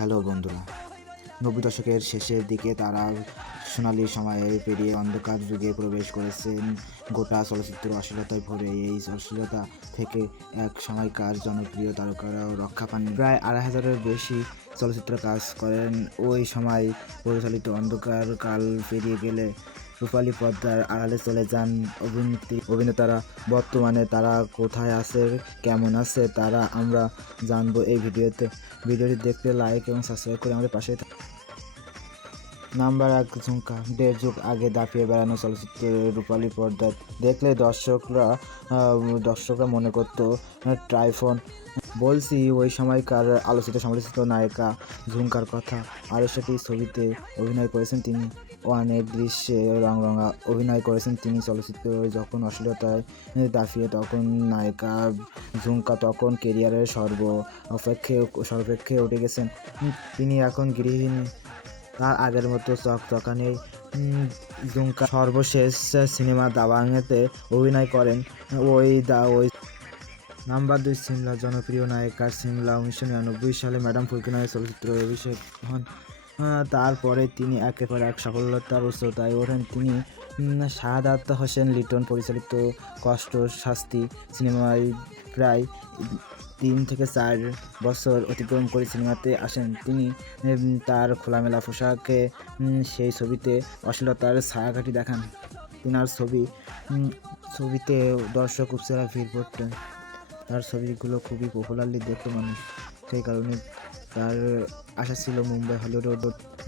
Hello বন্ধুরা, ৯০ দশকের শেষের দিকে তারা সোনালি সময়ে পেরিয়ে অন্ধকার যুগে প্রবেশ করেছেন। গোটা চলচ্চিত্র অশ্লীলতায় ভরে। এই অশ্লীলতা থেকে এক সময়কার জনপ্রিয় তারকারাও রক্ষা পাননি। প্রায় ২,৫০০-এর বেশি চলচ্চিত্র কাজ করেন। ওই সময় পরিচালিত অন্ধকার কাল পেরিয়ে গেলে রূপালী পর্দার আড়ালে চলে যান অভিনেতারা। বর্তমানে তারা কোথায় আছে, কেমন আছে, তারা আমরা জানবো এই ভিডিওতে। ভিডিওটি দেখতে লাইক এবং সাবস্ক্রাইব করে আমাদের পাশে নাম্বার ১, ঝুমকা। ১.৫ যুগ আগে দাপিয়ে বেড়ানো চলচ্চিত্রের রূপালী পর্দায় দেখলে দর্শকরা মনে করতো ট্রাইফন। বলছি ওই সময়কার আলোচিত সমালোচিত নায়িকা ঝুমকার কথা। আরও সেটি ছবিতে অভিনয় করেছেন তিনি। অনেক দৃশ্যে রঙা অভিনয় করেছেন তিনি। চলচ্চিত্র যখন অশ্লীলতায় দাপিয়ে তখন নায়িকা ঝুমকা তখন কেরিয়ারের সর্বাপেক্ষে উঠে গেছেন। তিনি এখন গৃহিণী। তার আগের মতো চকচকা নেই। ঝুমকা সর্বশেষ সিনেমা দাবাংতে অভিনয় করেন। নাম্বার ২, সিমলা। জনপ্রিয় নায়িকা সিমলা ১৯৯৯ সালে ম্যাডাম ফুলকি নামে চলচ্চিত্রে অভিষেক হন। তারপরে তিনি একের পর এক সফলতার উচ্চতায় ওঠেন। তিনি শাহাদাত হোসেন লিটন পরিচালিত কষ্ট শাস্তি সিনেমায় প্রায় ৩ থেকে ৪ বছর অতিক্রম করে সিনেমাতে আসেন তিনি। তার খোলামেলা পোশাকে সেই ছবিতে অশ্লীলতার ছায়াকাঠি দেখান। তিনার ছবিতে দর্শক উপচেলা ভিড় করতেন। তার ছবিগুলো খুবই পপুলারলি দেখতো মানুষ, সেই কারণে তার আশা ছিল মুম্বাই, হলিউড।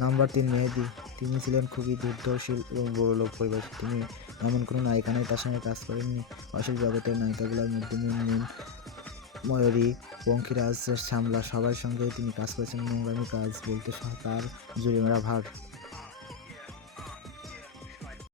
নাম্বার ৩, মেহেদী। তিনি ছিলেন খুবই দুর্ধর্ষী এবং বড়লোক পরিবার। তিনি এমন কোনো নায়িকা নেই তার সঙ্গে কাজ করেননি। অশ্লীল জগতের নায়িকাগুলোর মধ্যে মুনমুন, ময়ূরী, পঙ্খিরাজ, শ্যামলা সবার সঙ্গেই তিনি কাজ করেছেন। নোংরামি কাজ বলতে তার জুড়িমেরা ভার।